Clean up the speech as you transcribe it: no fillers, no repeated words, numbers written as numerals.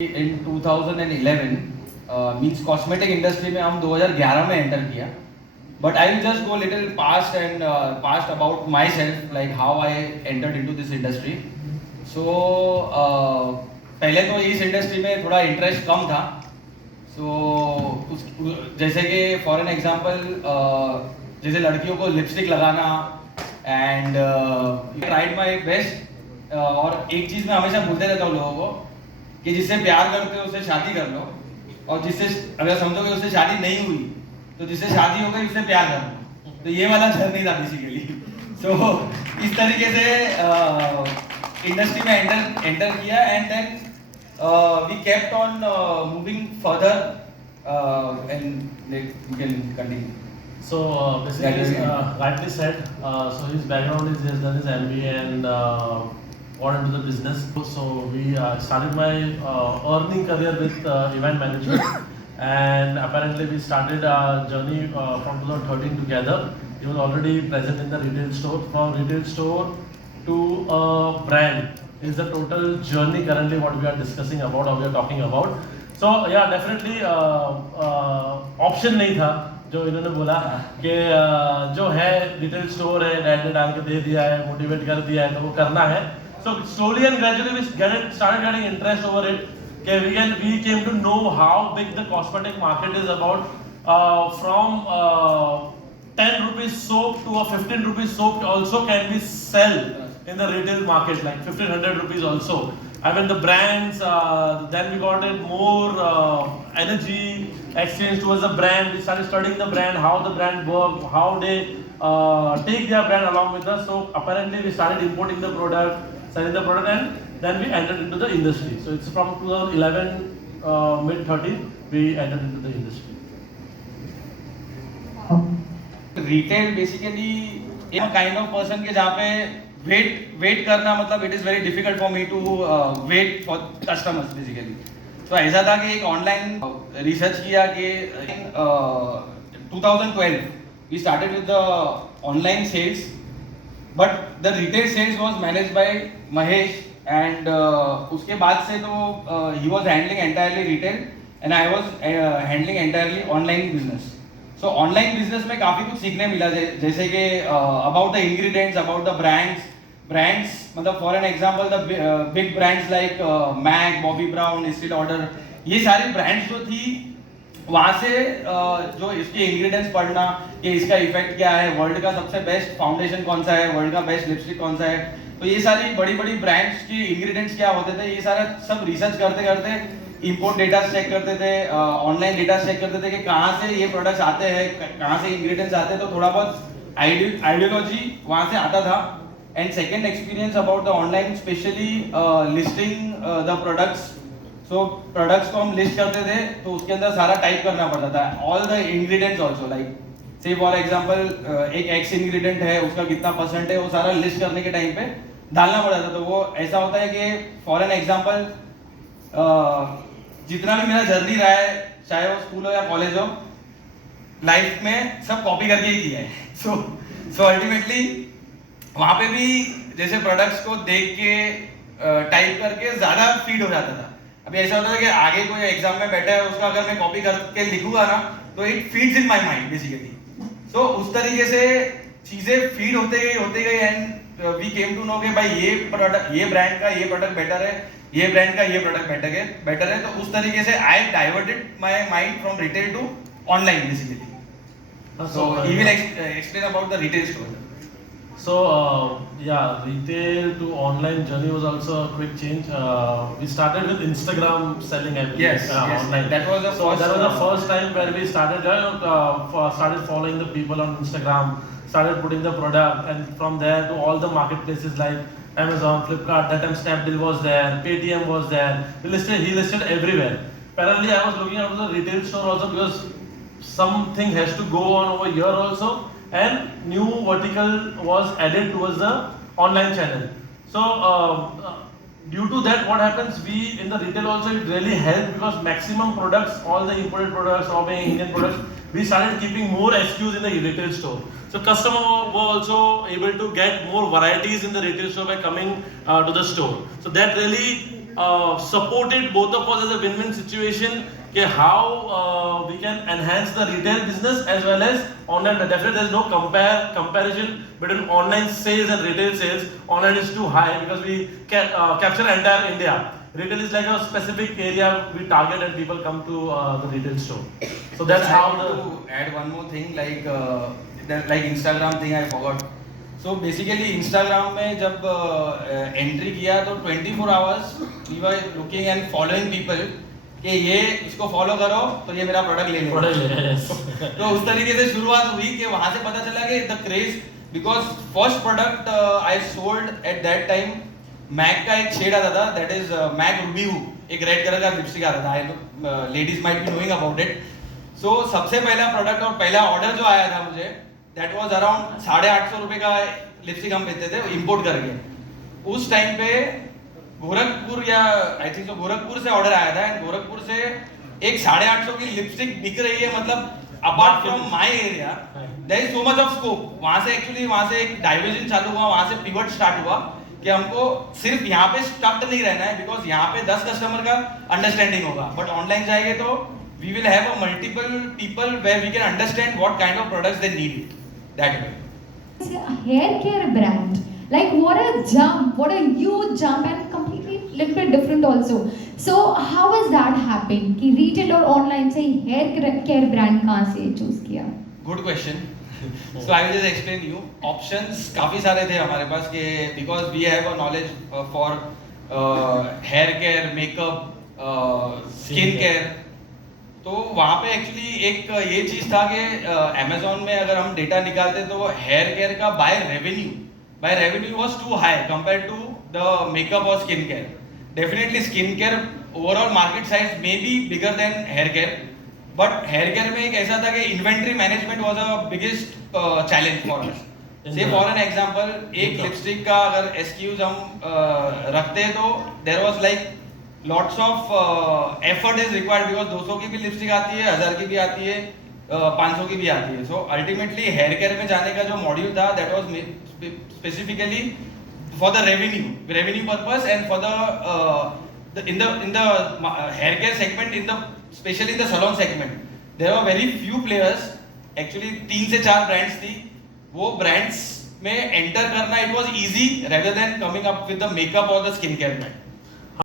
इन 2011 means cosmetic industry में हम 2011 में एंटर किया. But I will just go little past and past about myself, like how I entered into this industry. So पहले तो इस इंडस्ट्री में थोड़ा इंटरेस्ट कम था. जैसे कि फॉर एन एग्जांपल, जैसे लड़कियों को लिपस्टिक लगाना एंड ट्राइड माई बेस्ट. और एक चीज़ मैं हमेशा बोलते रहता हूँ लोगों को कि जिससे प्यार करते हो उससे शादी कर लो, और जिससे अगर समझोगे उससे शादी नहीं हुई तो जिससे शादी हो गई उससे प्यार कर लो. तो ये वाला जर्नी था बेसिकली. सो इस तरीके से इंडस्ट्री में एंटर किया and then we kept on moving further and we can continue. So basically, rightly said. So his background is he has done his MBA and got into the business. So we started my earning career with event management, and apparently we started our journey from 2013 together. He was already present in the retail store. From retail store to a brand is the total journey currently what we are discussing about or we are talking about. So yeah, definitely option नहीं था जो इन्होंने बोला कि जो है retail store है, डैड ने डाल के दे दिया है, मोटिवेट कर दिया है तो वो करना है. So slowly and gradually we started getting interest over it. Okay, we came to know how big the cosmetic market is about. From 10 rupees soap to a 15 rupees soap also can be sell in the retail market, like 1500 rupees also. I mean the brands, then we got it more energy exchange towards the brand. We started studying the brand, how the brand work, how they take their brand along with us. So apparently we started importing the product, selling the product, and then we entered into the industry. So it's from 2011 mid 13 we entered into the industry. Retail basically एक kind of person के जहाँ पे wait करना, मतलब it is very difficult for me to wait for customers basically. तो ऐसा था कि एक ऑनलाइन रिसर्च किया कि 2012 we started with the online sales, but the retail sales was manage by Mahesh. And उसके बाद से तो he was handling entirely retail and I was handling entirely online business. So online business में काफ़ी कुछ सीखने मिला, जैसे कि about the ingredients, about the brands, मतलब for an example the big brands like MAC, Bobbi Brown, Estee Lauder, ये सारी ब्रांड्स जो थी वहाँ से जो इसके इंग्रेडिएंट्स पढ़ना कि इसका इफेक्ट क्या है, वर्ल्ड का सबसे बेस्ट फाउंडेशन कौन सा है, वर्ल्ड का बेस्ट लिपस्टिक कौन सा है. तो ये सारी बड़ी बड़ी ब्रांड्स की इंग्रेडिएंट्स क्या होते थे, ये सारा सब रिसर्च करते करते इंपोर्ट डेटा चेक करते थे, ऑनलाइन डेटा चेक करते थे कि कहाँ से ये प्रोडक्ट्स आते हैं, कहाँ से इंग्रेडिएंट्स आते हैं. तो थोड़ा बहुत आइडियोलॉजी वहाँ से आता था. And second experience about the online, specially listing the products. सो प्रोडक्ट्स को हम लिस्ट करते थे तो उसके अंदर सारा टाइप करना पड़ता था, all the ingredients also, like से फॉर एग्जाम्पल एक एक्स इंग्रेडिएंट है, उसका कितना परसेंट है, वो सारा लिस्ट करने के टाइम पे डालना पड़ता था. तो वो ऐसा होता है कि फॉर एन एग्जाम्पल जितना भी मेरा जर्नी रहा है, चाहे वो स्कूल हो या कॉलेज हो, लाइफ में सब कॉपी करके ही किया है. सो अल्टीमेटली वहाँ पे भी जैसे प्रोडक्ट्स को देख के टाइप करके ज़्यादा फीड हो जाता था. अभी ऐसा होता है कि आगे कोई एग्जाम में बैठा है, उसका अगर मैं कॉपी करके लिखूंगा ना तो it feeds in my mind basically. So उस तरीके से चीज़ें फीड होते गई and we came to know कि भाई ये प्रोडक्ट, ये ब्रांड का ये प्रोडक्ट बेटर है, ये ब्रांड का ये प्रोडक्ट बेटर है. तो उस तरीके से I diverted my mind from retail to online basically. So he will explain about the retail store. So yeah, retail to online journey was also a quick change. We started with Instagram selling, I believe. Yes, online. That was the first. That was the first time where we started started following the people on Instagram, started putting the product, and from there to all the marketplaces like Amazon, Flipkart. That time Snapdeal was there, Paytm was there. He listed everywhere. Parallelly, I was looking at the retail store also because something has to go on over here also. And new vertical was added towards the online channel. So due to that, what happens, we in the retail also it really helped because maximum products, all the imported products or Indian products, we started keeping more SKUs in the retail store. So customer were also able to get more varieties in the retail store by coming to the store. So that really supported both of us as a win-win situation. Okay, how we can enhance the retail business as well as online. Definitely, there is no comparison between online sales and retail sales. Online is too high because we can capture entire India. Retail is like a specific area we target and people come to the retail store. So that's I how want to add one more thing like Instagram thing I forgot. So basically Instagram में जब एंट्री किया तो 24 hours we were looking and following people कि ये इसको फॉलो करो तो ये मेरा प्रोडक्ट ले लो. तो उस तरीके से शुरुआत हुई कि वहाँ से पता चला कि the craze because first product I sold at that time MAC का एक शेड आता था that is MAC Ruby Woo, एक रेड कलर का लिपस्टिक आता था. I ladies might be knowing about it. So सबसे पहला प्रोडक्ट और पहला ऑर्डर जो आया था मुझे दैट वाज अराउंड 850 रुपए का लिपस्टिक हम बेचते थे इंपोर्ट करके. उस टाइम पे गोरखपुर या आई थिंक तो गोरखपुर से ऑर्डर आया था एंड गोरखपुर से एक 850 की लिपस्टिक बिक रही है. मतलब apart from my area there is so much of scope. वहां से एक्चुअली वहां से एक डाइवर्जन चालू हुआ, वहां से पिवट स्टार्ट हुआ कि हमको सिर्फ यहाँ पे स्टक्ड नहीं रहना है बिकॉज यहाँ पे 10 कस्टमर का अंडरस्टैंडिंग होगा, बट ऑनलाइन जाएंगे तो we will have a multiple people where we can understand what kind of products they need that way. Hair care brand, like what a jump, what a huge jump, and completely little bit different also. So how has that happened कि retail और online से hair care brand कहाँ से choose किया? Good question. So I will just explain you. Options काफी सारे थे हमारे पास के because we have a knowledge for hair care, makeup, skin care. तो वहाँ पे एक्चुअली एक ये चीज़ था कि Amazon में अगर हम डेटा निकालते तो हेयर केयर का by revenue was too high compare to the makeup और skin care. Definitely skin care overall market size may be bigger than hair care, but hair care में एक ऐसा था कि inventory management was a biggest challenge for us. Say for an example एक lipstick का अगर SKUs हम रखते हैं तो there was like lots of effort is required because 200 की भी लिपस्टिक आती है, 1000 की भी आती है, 500 की भी आती है. So ultimately हेयर केयर में जाने का जो मॉड्यूल था that was specifically for the revenue purpose and for the in the hair care segment especially in the salon segment there were very few players. Actually 3 से 4 brands थी. वो brands में enter करना it was easy rather than coming up with the makeup or the skin care brand.